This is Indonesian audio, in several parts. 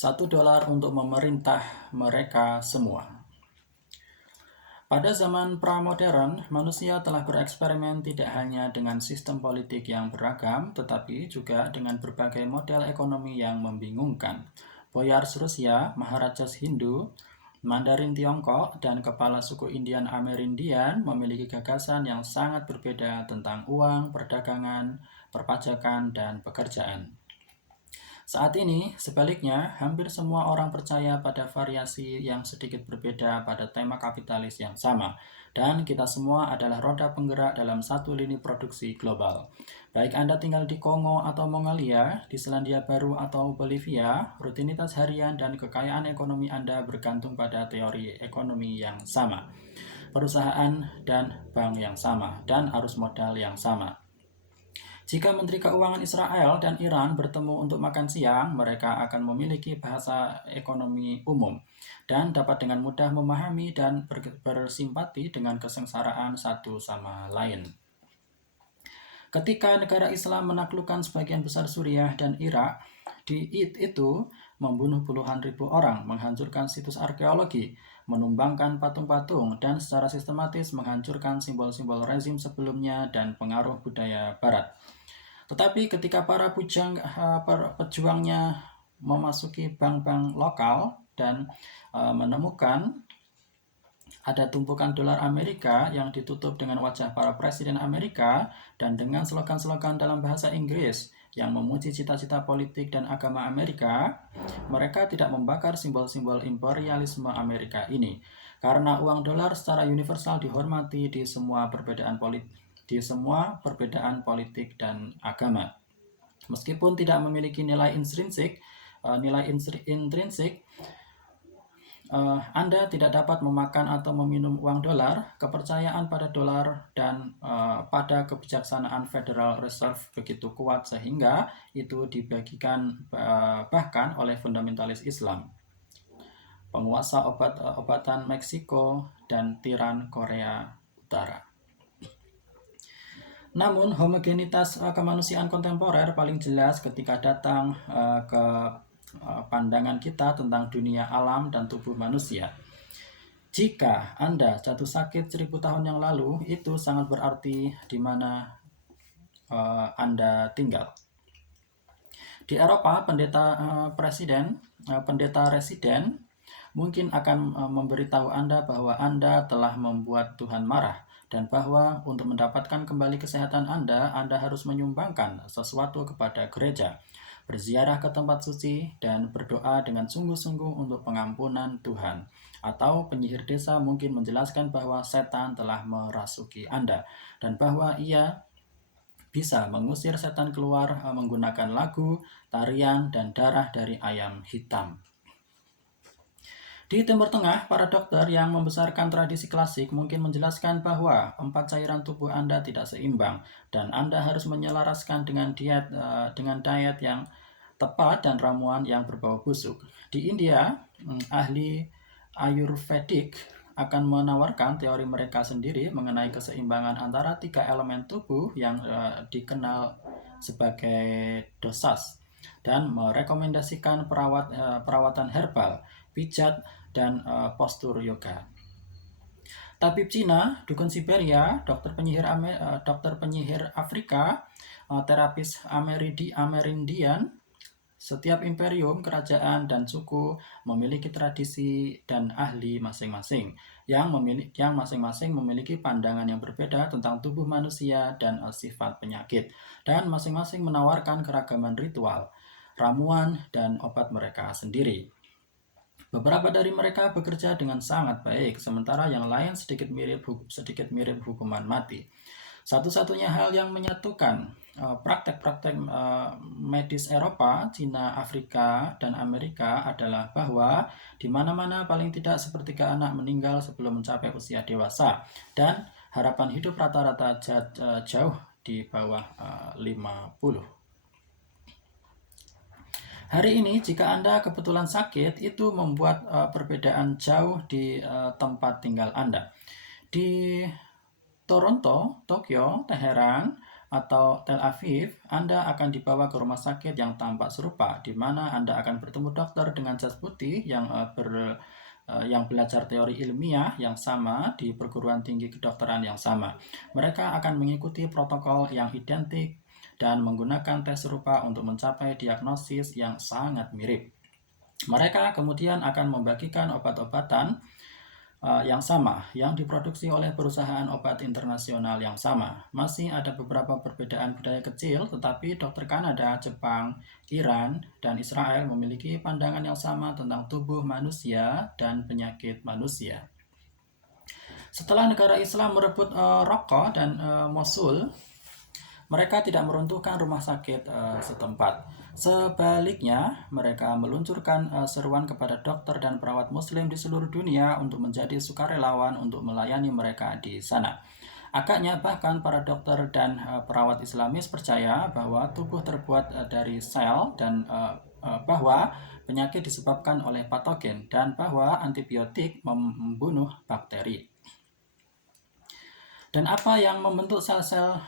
$1 untuk memerintah mereka semua. Pada zaman pra-modern, manusia telah bereksperimen tidak hanya dengan sistem politik yang beragam, tetapi juga dengan berbagai model ekonomi yang membingungkan. Boyars Rusia, Maharajas Hindu, Mandarin Tiongkok, dan kepala suku Indian Amerindian memiliki gagasan yang sangat berbeda tentang uang, perdagangan, perpajakan, dan pekerjaan. Saat ini, sebaliknya, hampir semua orang percaya pada variasi yang sedikit berbeda pada tema kapitalis yang sama, dan kita semua adalah roda penggerak dalam satu lini produksi global. Baik Anda tinggal di Kongo atau Mongolia, di Selandia Baru atau Bolivia, rutinitas harian dan kekayaan ekonomi Anda bergantung pada teori ekonomi yang sama, perusahaan dan bank yang sama, dan arus modal yang sama. Jika Menteri Keuangan Israel dan Iran bertemu untuk makan siang, mereka akan memiliki bahasa ekonomi umum dan dapat dengan mudah memahami dan bersimpati dengan kesengsaraan satu sama lain. Ketika negara Islam menaklukkan sebagian besar Suriah dan Irak, itu membunuh puluhan ribu orang, menghancurkan situs arkeologi, menumbangkan patung-patung, dan secara sistematis menghancurkan simbol-simbol rezim sebelumnya dan pengaruh budaya Barat. Tetapi ketika para pejuangnya memasuki bank-bank lokal dan menemukan ada tumpukan dolar Amerika yang ditutup dengan wajah para presiden Amerika dan dengan slogan-slogan dalam bahasa Inggris yang memuji cita-cita politik dan agama Amerika, mereka tidak membakar simbol-simbol imperialisme Amerika ini. Karena uang dolar secara universal dihormati di semua perbedaan politik dan agama. Meskipun tidak memiliki nilai intrinsik, Anda tidak dapat memakan atau meminum uang dolar. Kepercayaan pada dolar dan pada kebijaksanaan Federal Reserve begitu kuat sehingga itu dibagikan bahkan oleh fundamentalis Islam, penguasa obatan Meksiko, dan tiran Korea Utara. Namun, homogenitas kemanusiaan kontemporer paling jelas ketika datang ke pandangan kita tentang dunia alam dan tubuh manusia. Jika Anda jatuh sakit 1000 tahun yang lalu, itu sangat berarti di mana Anda tinggal. Di Eropa, pendeta residen mungkin akan memberitahu Anda bahwa Anda telah membuat Tuhan marah, dan bahwa untuk mendapatkan kembali kesehatan Anda harus menyumbangkan sesuatu kepada gereja, berziarah ke tempat suci, dan berdoa dengan sungguh-sungguh untuk pengampunan Tuhan. Atau penyihir desa mungkin menjelaskan bahwa setan telah merasuki Anda, dan bahwa ia bisa mengusir setan keluar menggunakan lagu, tarian, dan darah dari ayam hitam. Di Timur Tengah, para dokter yang membesarkan tradisi klasik mungkin menjelaskan bahwa 4 cairan tubuh Anda tidak seimbang dan Anda harus menyelaraskan dengan diet yang tepat dan ramuan yang berbau busuk. Di India, ahli Ayurvedik akan menawarkan teori mereka sendiri mengenai keseimbangan antara 3 elemen tubuh yang dikenal sebagai dosas, dan merekomendasikan perawatan herbal, pijat, dan postur yoga. Tabib Cina, dukun Siberia, dokter penyihir Afrika, terapis Amerindian, setiap imperium, kerajaan, dan suku memiliki tradisi dan ahli masing-masing yang masing-masing memiliki pandangan yang berbeda tentang tubuh manusia dan sifat penyakit, dan masing-masing menawarkan keragaman ritual, ramuan, dan obat mereka sendiri. Beberapa dari mereka bekerja dengan sangat baik, sementara yang lain sedikit mirip hukuman mati. Satu-satunya hal yang menyatukan praktek-praktek medis Eropa, Cina, Afrika, dan Amerika adalah bahwa di mana-mana paling tidak sepertiga anak meninggal sebelum mencapai usia dewasa, dan harapan hidup rata-rata jauh di bawah 50. Hari ini, jika Anda kebetulan sakit, itu membuat perbedaan jauh di tempat tinggal Anda. Di Toronto, Tokyo, Teheran, atau Tel Aviv, Anda akan dibawa ke rumah sakit yang tampak serupa, di mana Anda akan bertemu dokter dengan jas putih yang belajar teori ilmiah yang sama di perguruan tinggi kedokteran yang sama. Mereka akan mengikuti protokol yang identik dan menggunakan tes serupa untuk mencapai diagnosis yang sangat mirip. Mereka kemudian akan membagikan obat-obatan yang sama, yang diproduksi oleh perusahaan obat internasional yang sama. Masih ada beberapa perbedaan budaya kecil, tetapi dokter Kanada, Jepang, Iran, dan Israel memiliki pandangan yang sama tentang tubuh manusia dan penyakit manusia. Setelah negara Islam merebut Raqqa dan Mosul, mereka tidak meruntuhkan rumah sakit setempat. Sebaliknya, mereka meluncurkan seruan kepada dokter dan perawat Muslim di seluruh dunia untuk menjadi sukarelawan untuk melayani mereka di sana. Agaknya bahkan para dokter dan perawat Islamis percaya bahwa tubuh terbuat dari sel dan bahwa penyakit disebabkan oleh patogen dan bahwa antibiotik membunuh bakteri. Dan apa yang membentuk sel-sel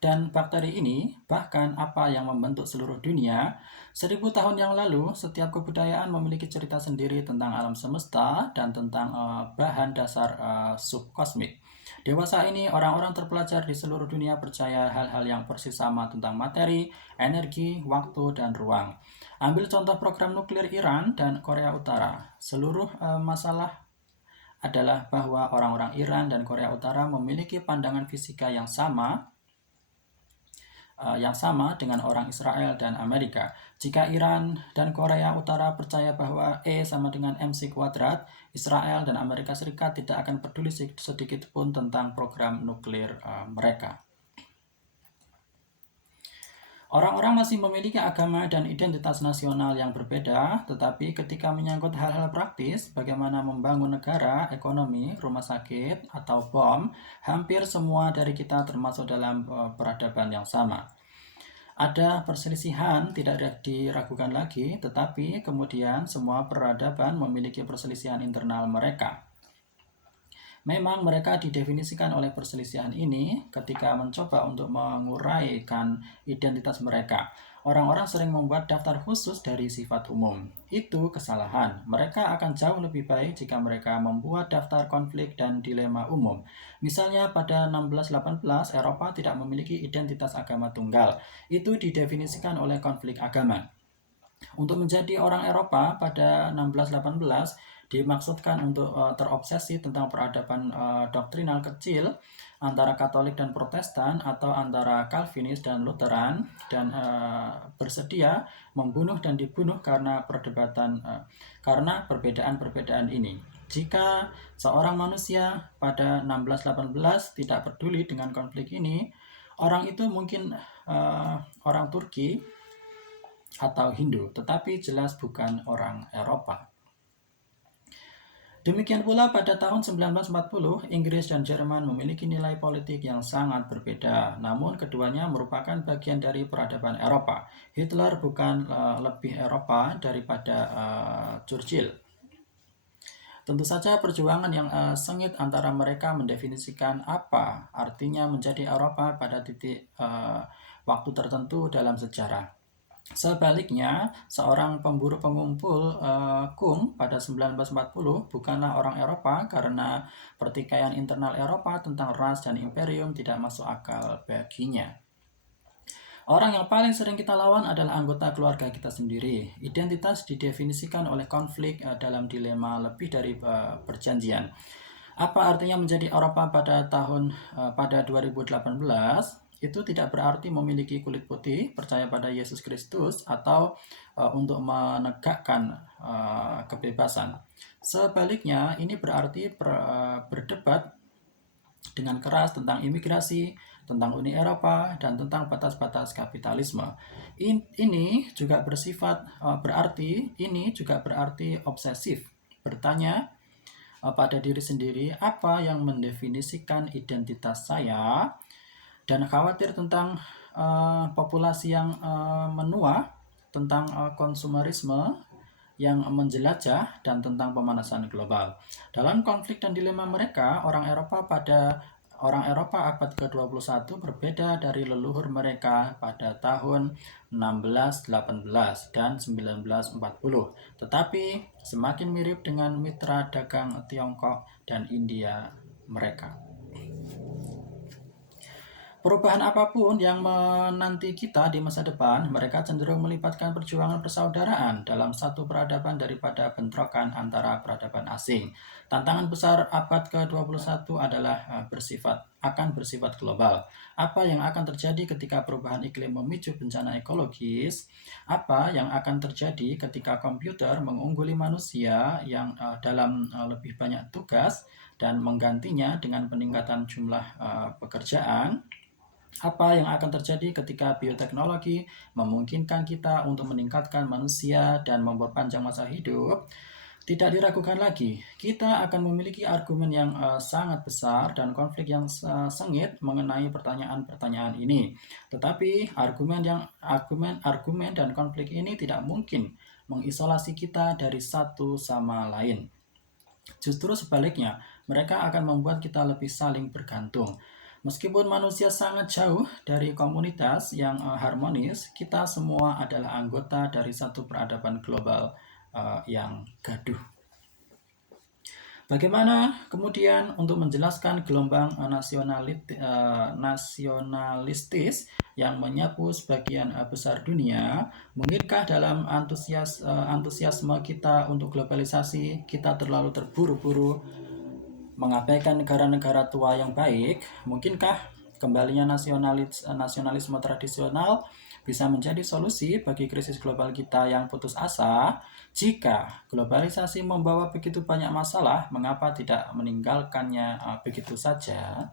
dan bakteri ini, bahkan apa yang membentuk seluruh dunia, 1000 tahun yang lalu, setiap kebudayaan memiliki cerita sendiri tentang alam semesta dan tentang bahan dasar subkosmik. Dewasa ini, orang-orang terpelajar di seluruh dunia percaya hal-hal yang persis sama tentang materi, energi, waktu, dan ruang. Ambil contoh program nuklir Iran dan Korea Utara. Seluruh masalah adalah bahwa orang-orang Iran dan Korea Utara memiliki pandangan fisika yang sama dengan orang Israel dan Amerika. Jika Iran dan Korea Utara percaya bahwa E sama dengan MC kuadrat, Israel dan Amerika Serikat tidak akan peduli sedikit pun tentang program nuklir mereka. Orang-orang masih memiliki agama dan identitas nasional yang berbeda, tetapi ketika menyangkut hal-hal praktis, bagaimana membangun negara, ekonomi, rumah sakit, atau bom, hampir semua dari kita termasuk dalam peradaban yang sama. Ada perselisihan, tidak diragukan lagi, tetapi kemudian semua peradaban memiliki perselisihan internal mereka. Memang mereka didefinisikan oleh perselisihan ini ketika mencoba untuk menguraikan identitas mereka. Orang-orang sering membuat daftar khusus dari sifat umum. Itu kesalahan. Mereka akan jauh lebih baik jika mereka membuat daftar konflik dan dilema umum. Misalnya pada 1618, Eropa tidak memiliki identitas agama tunggal. Itu didefinisikan oleh konflik agama. Untuk menjadi orang Eropa pada 1618 dimaksudkan untuk terobsesi tentang peradaban doktrinal kecil antara Katolik dan Protestan atau antara Calvinis dan Lutheran dan bersedia membunuh dan dibunuh karena perbedaan-perbedaan ini. Jika seorang manusia pada 1618 tidak peduli dengan konflik ini, orang itu mungkin orang Turki atau Hindu, tetapi jelas bukan orang Eropa. Demikian pula pada tahun 1940, Inggris dan Jerman memiliki nilai politik yang sangat berbeda, namun keduanya merupakan bagian dari peradaban Eropa. Hitler bukan lebih Eropa daripada Churchill. Tentu saja perjuangan yang sengit antara mereka mendefinisikan apa artinya menjadi Eropa pada titik waktu tertentu dalam sejarah. Sebaliknya, seorang pemburu pengumpul Qum pada 1940 bukanlah orang Eropa karena pertikaian internal Eropa tentang ras dan imperium tidak masuk akal baginya. Orang yang paling sering kita lawan adalah anggota keluarga kita sendiri. Identitas didefinisikan oleh konflik dalam dilema lebih dari perjanjian. Apa artinya menjadi Eropa pada 2018? Itu tidak berarti memiliki kulit putih, percaya pada Yesus Kristus, atau untuk menegakkan kebebasan. Sebaliknya, ini berarti berdebat dengan keras tentang imigrasi, tentang Uni Eropa, dan tentang batas-batas kapitalisme. Ini juga berarti obsesif, bertanya pada diri sendiri apa yang mendefinisikan identitas saya, dan khawatir tentang populasi yang menua, tentang konsumerisme yang menjelajah, dan tentang pemanasan global. Dalam konflik dan dilema mereka, orang Eropa pada orang Eropa abad ke-21 berbeda dari leluhur mereka pada tahun 16, 18, dan 1940, tetapi semakin mirip dengan mitra dagang Tiongkok dan India mereka. Perubahan apapun yang menanti kita di masa depan, mereka cenderung melibatkan perjuangan persaudaraan dalam satu peradaban daripada bentrokan antara peradaban asing. Tantangan besar abad ke-21 adalah akan bersifat global. Apa yang akan terjadi ketika perubahan iklim memicu bencana ekologis? Apa yang akan terjadi ketika komputer mengungguli manusia yang dalam lebih banyak tugas dan menggantinya dengan peningkatan jumlah pekerjaan? Apa yang akan terjadi ketika bioteknologi memungkinkan kita untuk meningkatkan manusia dan memperpanjang masa hidup? Tidak diragukan lagi, kita akan memiliki argumen yang sangat besar dan konflik yang sengit mengenai pertanyaan-pertanyaan ini. Tetapi argumen dan konflik ini tidak mungkin mengisolasi kita dari satu sama lain. Justru sebaliknya, mereka akan membuat kita lebih saling bergantung. Meskipun manusia sangat jauh dari komunitas yang harmonis, kita semua adalah anggota dari satu peradaban global yang gaduh. Bagaimana kemudian untuk menjelaskan gelombang nasionalistis yang menyapu sebagian besar dunia? Mungkinkah dalam antusiasme kita untuk globalisasi, kita terlalu terburu-buru mengabaikan negara-negara tua yang baik? Mungkinkah kembalinya nasionalisme tradisional bisa menjadi solusi bagi krisis global kita yang putus asa? Jika globalisasi membawa begitu banyak masalah, mengapa tidak meninggalkannya begitu saja?